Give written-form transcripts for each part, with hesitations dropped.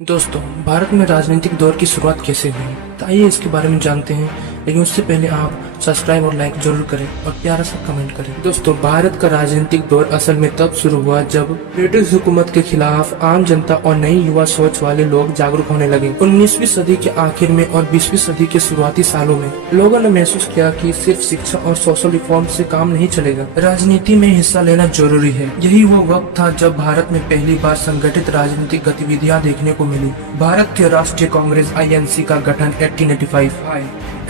दोस्तों, भारत में राजनीतिक दौर की शुरुआत कैसे हुई, तो आइए इसके बारे में जानते हैं। लेकिन उससे पहले आप सब्सक्राइब और लाइक जरूर करें और प्यारा सा कमेंट करें। दोस्तों, भारत का राजनीतिक दौर असल में तब शुरू हुआ जब ब्रिटिश हुकूमत के खिलाफ आम जनता और नई युवा सोच वाले लोग जागरूक होने लगे। 19वीं सदी के आखिर में और 20वीं सदी के शुरुआती सालों में लोगों ने महसूस किया कि सिर्फ शिक्षा और सोशल रिफॉर्म से काम नहीं चलेगा, राजनीति में हिस्सा लेना जरूरी है। यही वो वक्त था जब भारत में पहली बार संगठित राजनीतिक गतिविधियां देखने को मिली। भारतीय राष्ट्रीय कांग्रेस (INC) का गठन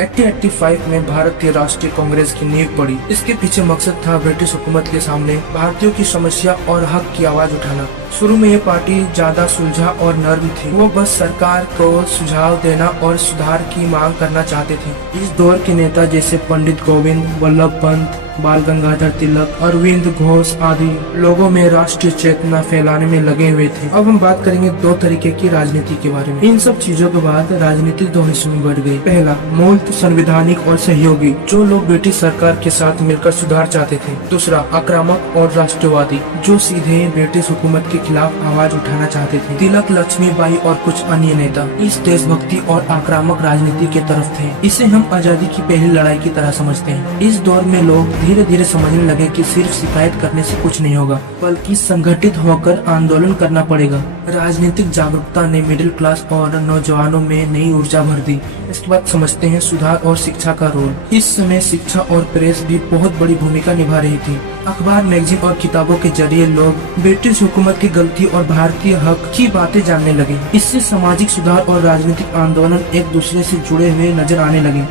1885 में भारतीय राष्ट्रीय कांग्रेस की नींव पड़ी। इसके पीछे मकसद था ब्रिटिश हुकूमत के सामने भारतीयों की समस्या और हक की आवाज उठाना। शुरू में ये पार्टी ज्यादा सुलझा और नर्म थी। वो बस सरकार को सुझाव देना और सुधार की मांग करना चाहते थे। इस दौर के नेता जैसे पंडित गोविंद वल्लभ पंत, बाल गंगाधर तिलक, अरविंद घोष आदि लोगों में राष्ट्रीय चेतना फैलाने में लगे हुए थे। अब हम बात करेंगे दो तरीके की राजनीति के बारे में। इन सब चीजों के बाद राजनीति दो हिस्सों में बढ़ गई। पहला, मूल संवैधानिक और सहयोगी, जो लोग ब्रिटिश सरकार के साथ मिलकर सुधार चाहते थे। दूसरा, आक्रामक और राष्ट्रवादी, जो सीधे ब्रिटिश हुकूमत के खिलाफ आवाज उठाना चाहते थे। तिलक, लक्ष्मीबाई और कुछ अन्य नेता इस देशभक्ति और आक्रामक राजनीति के तरफ थे। इसे हम आजादी की पहली लड़ाई की तरह समझते हैं। इस दौर में लोग धीरे धीरे समझने लगे कि सिर्फ शिकायत करने से कुछ नहीं होगा, बल्कि संगठित होकर आंदोलन करना पड़ेगा। राजनीतिक जागरूकता ने मिडिल क्लास और नौजवानों में नई ऊर्जा भर दी। इसके बाद समझते हैं सुधार और शिक्षा का रोल। इस समय शिक्षा और प्रेस भी बहुत बड़ी भूमिका निभा रही थी। अखबार, मैगजीन और किताबों के जरिए लोग ब्रिटिश हुकूमत की गलती और भारतीय हक की बातें जानने लगे। इससे सामाजिक सुधार और राजनीतिक आंदोलन एक दूसरे से जुड़े हुए नजर आने लगे।